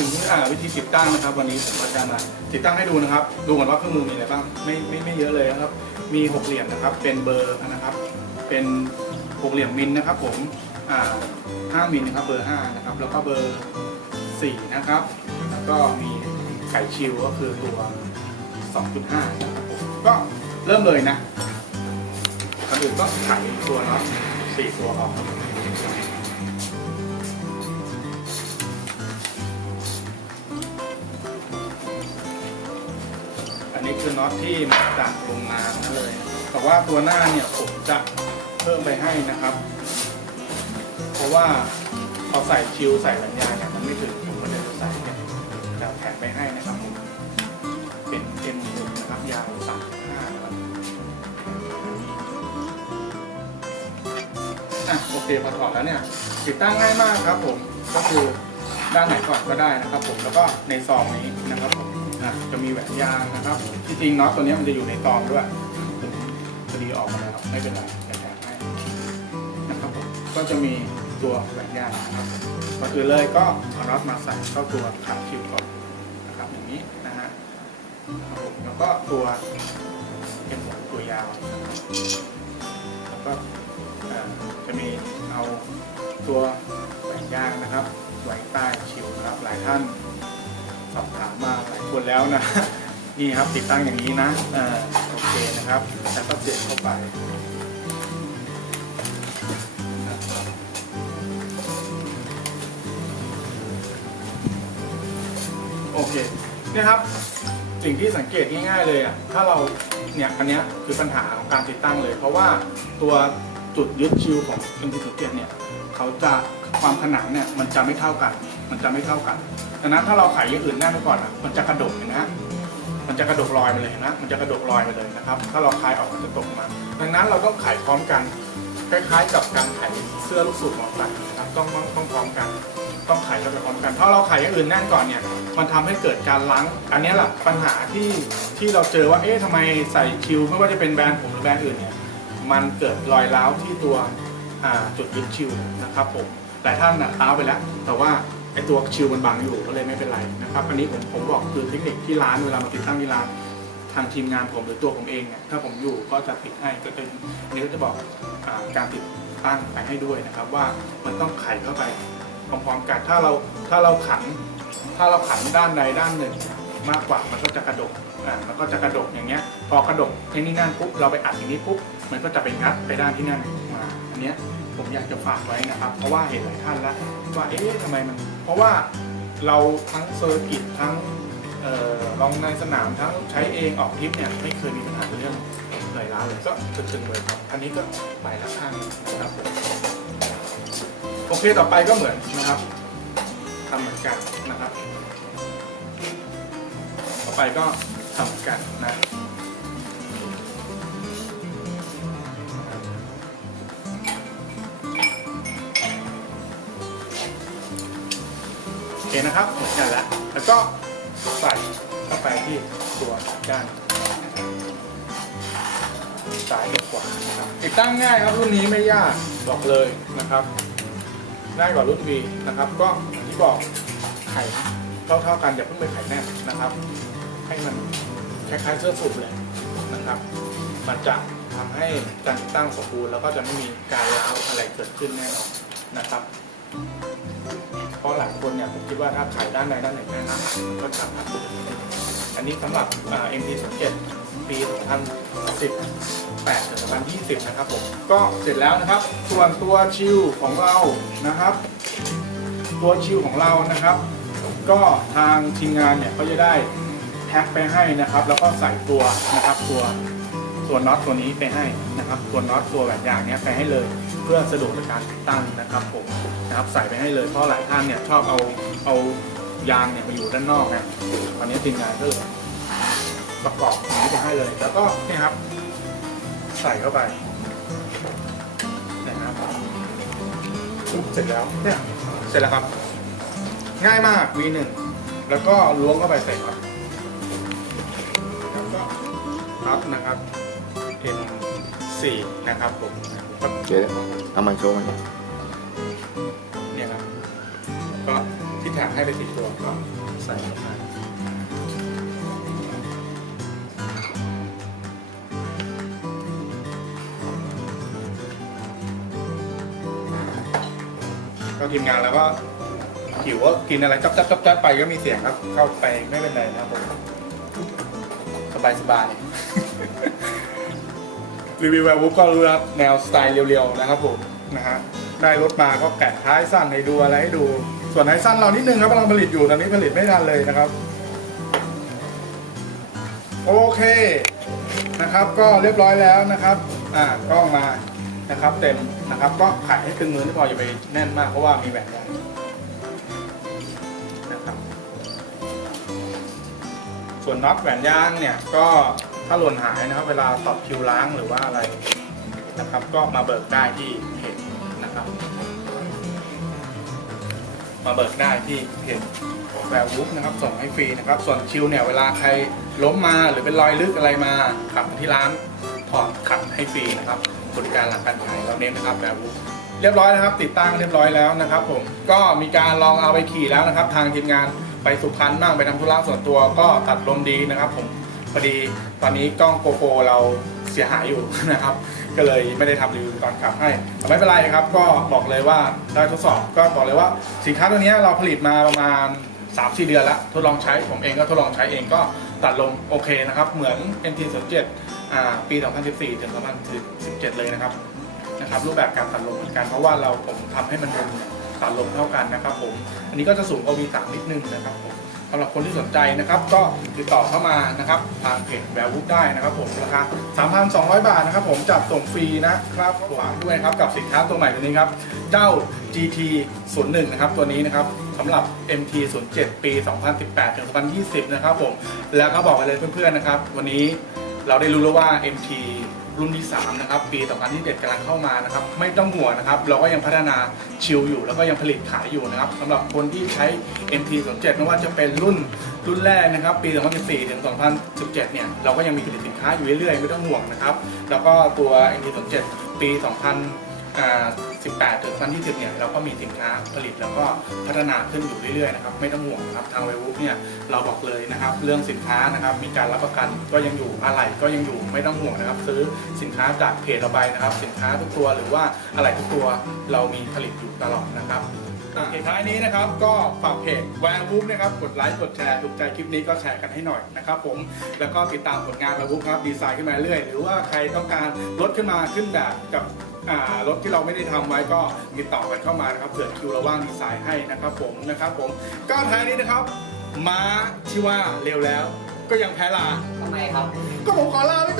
ถึงวิธีติดตั้งนะครับ วันนี้ผมจะมาติดตั้งให้ดูนะครับ ดูก่อนว่าเครื่องมือมีอะไรบ้างไม่ไม่ไม่เยอะเลยนะครับ มีหกเหลี่ยมนะครับ เป็นเบอร์นะครับ เป็นหกเหลี่ยมมิลนะครับ ผมอ่าห้ามิลนะครับ เบอร์ห้านะครับ แล้วก็เบอร์สี่นะครับ แล้วก็มีไก่ชิวก็คือตัว 2.5นะครับผมก็เริ่มเลยนะก่อนอื่นก็ไขตัวน็อตสี่ตัวออก คือน็อตที่มาจากโรงงานนั่นเลย แต่ว่าตัวหน้าเนี่ยผมจะเพิ่มไปให้นะครับ เพราะว่าพอใส่ชิวใส่หลังยางเนี่ยมันไม่ถึงผมก็เลยใส่เนี่ยจะแถมไปให้นะครับผมเป็น M6 นะครับยาว35นะครับอะโอเคพอถอดแล้วเนี่ยติดตั้งง่ายมากครับผมก็คือด้านไหนก่อนก็ได้นะครับผมแล้วก็ในซองนี้นะครับะจะมีแหวนยางนะครับที่จริงน็อตตัวนี้มันจะอยู่ในซองด้วยพอดีออกมาแล้วไม่เป็นไรจะแถมให้นะครับผมก็จะมีตัวแหวนยางนะครับก่อนอื่นเลยก็เอาน็อตมาใส่เข้าตัวขาคิวก่อนนะครับอย่างนี้นะฮะแล้วก็ตัวเป็นหัวตัวยาวนะครับแล้วก็จะมีเอาตัวแหวนยางนะครับไว้ใต้ชิวนะครับหลายท่านสอบถามมา หลายคนแล้วนะ นี่ครับติดตั้งอย่างนี้นะอ่อโอเคนะครับแล้วก็เสียบเข้าไปโอเคเนี่ยครับสิ่งที่สังเกตง่ายๆเลยอะถ้าเราเนี่ยอันเนี้ยคือปัญหาของการติดตั้งเลย เพราะว่าตัวจุดยึดชิวของ m 1 7เนี่ย เขาจะความผนังเนี่ยมันจะไม่เท่ากัน มันจะไม่เท่ากันดังนั้นถ้าเราไขอย่างอื่นแน่นไปก่อนอะมันจะกระดกเห็นไหมฮะมันจะกระดกลอยไปเลยนะ มันจะกระดกลอยไปเลยนะครับ ถ้าเราคลายออกมันจะตกมา ดังนั้นเราต้องไขพร้อมกัน คล้ายๆ กับการไขเสื้อลูกสูบมอตอร์ไซค์นะครับ ต้องต้องต้องพร้อมกัน ต้องไขกันไปพร้อมกันถ้าเราไขอย่างอื่นแน่นก่อนเนี่ย มันทำให้เกิดการล้าง อันนี้แหละปัญหาที่ที่เราเจอว่า เอ๊ะทำไมใส่คิวไม่ว่าจะเป็นแบรนด์ผมหรือแบรนด์อื่นเนี่ย มันเกิดรอยร้าวที่ตัว จุดยึดชิวนะครับผมหลายท่านน่ะร้าไปแล้ว แต่ว่าไอตัวชิวมันบังอยู่ก็เลยไม่เป็นไรนะครับอันนี้ผมผมบอกคือเทคนิคที่ร้านเวลามาติดตั้งที่ร้านทางทีมงานผมหรือตัวผมเองเนี่ยถ้าผมอยู่ก็จะติดให้ก็เป็นนี้ก็จะบอกอการติดตั้งไปให้ด้วยนะครับ ว่ามันต้องไขเข้าไปพร้อมๆกันถ้าเราถ้าเราขันถ้าเราขันด้านใดด้านหนึ่งมากกว่ามันก็จะกระดกอ่ามันก็จะกระดกอย่างเงี้ย พอกระดกที่นี่นั่นปุ๊บเราไปอัดอย่างนี้ปุ๊บมันก็จะไปงัดไปด้านที่นั่น นี้ผมอยากจะฝากไว้นะครับ เพราะว่าเห็นหลายท่านแล้วว่าเอ๊ะทำไมมัน เพราะว่าเราทั้งเซอร์กิตทั้งออลองในสนามทั้งใช้เองออกทริปเนี่ยไม่เคยมีปัญหาเรื่องเลยล้าเลยก็ตึงๆเลยครับอันนี้ก็ไปละข้างนะครับโอเคต่อไปก็เหมือนนะครับทำเหมือนกันนะครับ ต่อไปก็ทำเหมือนกันนะ เคนะครับเหมือนกันแล้วแล้วก็ใส่เข้าไปที่ตัวด้านซ้ายกับขวานะครับติดตั้งง่ายครับรุ่นนี้ไม่ยากบอกเลยนะครับ ง่ายกว่ารุ่น V นะครับ ก็อย่างที่บอกไข่เท่าๆกันอย่าเพิ่งไปไข่แน่นนะครับ ให้มันคล้ายๆเสื้อสูบเลยนะครับ มันจะทำให้การติดตั้งสมบูรณ์แล้วก็จะไม่มีการร้าวอะไรเกิดขึ้นแน่นอนนะครับ หลายคนเนี่ยผมคิดว่าถ้าไข่ด้านใดด้านหนึ่งแน่นอนมันก็จะพัดอันนี้สำหรับอ่า MT07 ปี 2018ถึง2020 นะครับผม ก็เสร็จแล้วนะครับ ส่วนตัวชิลของเรานะครับ ตัวชิลของเรานะครับ ก็ทางทีมงานเนี่ยเขาจะได้แพ็คไปให้นะครับ แล้วก็ใส่ตัวนะครับตัว ตัวน็อตตัวนี้ไปให้นะครับ ตัวน็อตตัวแหวนยางเนี้ยไปให้เลย เพื่อสะดวกในการตั้งนะครับผมนะครับใส่ไปให้เลยเพราะหลายท่านเนี่ยชอบเอาเอายางเนี่ยไปอยู่ด้านนอกนะวันนี้ทีมงานก็เลยประกอบองนี้ไปให้เลย แล้วก็เนี่ยครับ ใส่เข้าไปนะครับปุ๊บเสร็จแล้วเนี่ยเสร็จแล้วครับ ง่ายมาก V1 แล้วก็ล้วงเข้าไปใส่ครับแล้วก็พับนะครับ M4 นะครับผมก็เดี๋ยวเอามาโชว์มันเนี่ยครับ ก็ที่แถถมให้ไปติดตัวก็ใส่ลงมาก็ทีมงานแล้วก็หิวก็กินอะไรจับจับจับจับไปก็มีเสียงครับ เข้าไปไม่เป็นไรนะครับผมสบายสบาย รีวิวแวร์วูฟก็รู้แล้วแนวสไตล์เรียวๆนะครับผมนะฮะได้รถมาก็แกะท้ายสั้นให้ดูอะไรให้ดู ส่วนท้ายสั้นเรานิดนึงครับกำลังผลิตอยู่ตอนนี้ผลิตไม่ทันเลยนะครับ โอเคนะครับ ก็เรียบร้อยแล้วนะครับอ่ากล้องมานะครับเต็มนะครับ ก็ขายให้ตึงมือที่พออย่าไปแน่นมากเพราะว่ามีแหวนได้นะครับส่วนน็อตแหวนยางเนี่ยก็ ถ้าหล่นหายนะครับ เวลาตอบคิวล้างหรือว่าอะไรนะครับ ก็มาเบิกได้ที่เพจนะครับ มาเบิกได้ที่เพจแวร์วูฟนะครับส่งให้ฟรีนะครับ ส่วนคิวเนี่ยเวลาใครล้มมาหรือเป็นรอยลึกอะไรมาขับที่ร้านถอดขัดให้ฟรีนะครับบริการหลังการขายเราเน้นนะครับแวร์วูฟเรียบร้อยนะครับ ติดตั้งเรียบร้อยแล้วนะครับผมก็มีการลองเอาไปขี่แล้วนะครับ ทางทีมงานไปสุพรรณบ้างไปทำธุระส่วนตัวก็ตัดลมดีนะครับผม พอดีตอนนี้กล้องโกโปรเราเสียหายอยู่นะครับ ก็เลยไม่ได้ทำรีวิวตอนขับให้แต่ไม่เป็นไรครับ ก็บอกเลยว่าได้ทดสอบก็บอกเลยว่าสินค้าตัวนี้เราผลิตมาประมาณ3-4 เดือนแล้วทดลองใช้ผมเองก็ทดลองใช้เองก็ตัดลมโอเคนะครับ เหมือน NT07 ปี 2014 ถึง 2017 เลยนะครับนะครับรูปแบบการตัดลมเหมือนกันเพราะว่าเราผมทำให้มันเป็นตัดลมเท่ากันนะครับผม อันนี้ก็จะสูงกว่า V3 นิดนึงนะครับผม สำหรับคนที่สนใจนะครับ ก็ติดต่อเข้ามานะครับทางเพจแวร์วูฟได้นะครับผมราคา3,200 บาทนะครับผมจัดส่งฟรีนะครับฝากด้วยครับกับสินค้าตัวใหม่ตัวนี้ครับ เจ้า GT 01นะครับตัวนี้นะครับสำหรับ MT 07 ปี 2018 ถึง 2020 นะครับผม แล้วก็บอกไปเลยเพื่อนๆนะครับ วันนี้เราได้รู้แล้วว่า MT รุ่นที่3นะครับปีต่อการที่เด็ดกำลังเข้ามานะครับไม่ต้องห่วงนะครับ เราก็ยังพัฒนาชิลอยู่แล้วก็ยังผลิตขายอยู่นะครับสำหรับคนที่ใช้ MT 07ไม่ว่าจะเป็นรุ่นรุ่นแรกนะครับ ปี 2014 ถึง 2017 เนี่ยเราก็ยังมีผลิตสินค้าอยู่เรื่อยๆไม่ต้องห่วงนะครับ แล้วก็ตัว MT 07ปี 2000 18 ถึง2020เนี่ยเราก็มีสินค้าผลิตแล้วก็พัฒนาขึ้นอยู่เรื่อยๆนะครับไม่ต้องห่วงนะครับทางเวบุ๊กเนี่ยเราบอกเลยนะครับ เรื่องสินค้านะครับมีการรับประกันก็ยังอยู่อะไรก็ยังอยู่ไม่ต้องห่วงนะครับ ซื้อสินค้าจากเพจเราไปนะครับ สินค้าทุกตัวหรือว่าอะไรทุกตัวเรามีผลิตอยู่ตลอดนะครับโอเคท้ายนี้นะครับก็ฝากเพจแวร์บุ๊กนะครับกดไลค์กดแชร์ถูกใจคลิปนี้ก็แชร์กันให้หน่อยนะครับผมแล้วก็ติดตามผลงานแวร์บุ๊กครับดีไซน์ขึ้นมาเรื่อยหรือว่าใครต้องการลดขึ้นมาขึ้นแบบกับ อ่ารถที่เราไม่ได้ทำไว้ก็ติดต่อกันเข้ามานะครับเผื่อคิวเราว่างดีไซน์ให้นะครับผมนะครับผมก็ท้ายนี้นะครับม้าที่ว่าเร็วแล้ว ก็ยังแพ้ลาทำไมครับ ก็ผมขอลาไว้ก่อนครับ